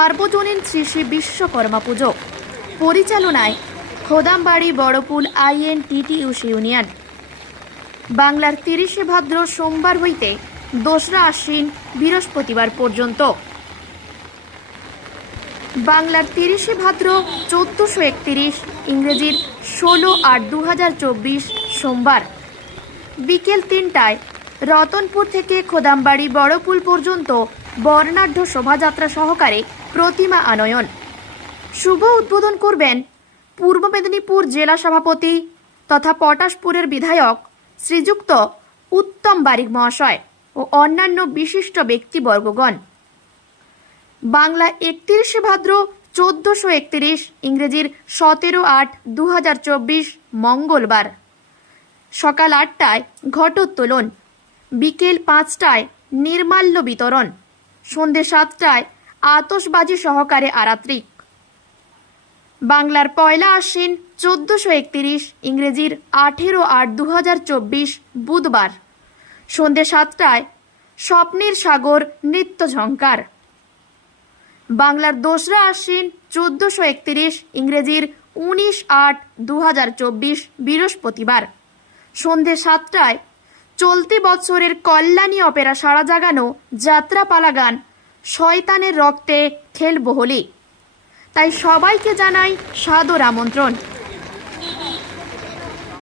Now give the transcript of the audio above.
সার্বজনীন শ্রী শ্রী বিশ্বকর্মা পুজো। পরিচালনায় Khodambari Barapul INTUC union. বাংলার তিরিশে ভাদ্র সোমবার হইতে দোসরা আশ্বিন বৃহস্পতিবার পর্যন্ত। বাংলার তিরিশে ভাদ্র চোদ্দোশো একতিরিশ ইংরেজির ষোলো আট দু সোমবার। বিকেল তিনটায় রতনপুর থেকে খোদামবাড়ি বড়পুল পর্যন্ত বর্ণাঢ্য শোভাযাত্রা সহকারে প্রতিমা আনয়ন। শুভ উদ্বোধন করবেন পূর্ব মেদিনীপুর জেলা সভাপতি তথা পটাশপুরের বিধায়ক শ্রীযুক্ত উত্তম বারিক মহাশয় ও অন্যান্য বিশিষ্ট ব্যক্তিবর্গগণ। বাংলা একত্রিশে ভাদ্র চোদ্দশো একত্রিশ ইংরেজির সতেরো আট দু মঙ্গলবার। সকাল আটটায় ঘটোত্তোলন, বিকেল পাঁচটায় নির্মাল্য বিতরণ, সন্ধে সাতটায় আতসবাজি সহকারে আরাত্রিক। বাংলার পয়লা আশ্বিন, চোদ্দশো একতিরিশ, ইংরেজির আঠেরো আট দু বুধবার। সন্ধে সাতটায় স্বপ্নের সাগর নৃত্য ঝঙ্কার বাংলার দোসরা আশ্বিন, চোদ্দশো একতিরিশ, ইংরেজির উনিশ আট দু বৃহস্পতিবার। সন্ধে সাতটায় চলতি বছরের কল্যাণী অপেরা সারা জাগানো যাত্রাপালা গান শয়তানের রক্তে খেলব হোলি। তাই সবাইকে জানাই সাদর আমন্ত্রণ।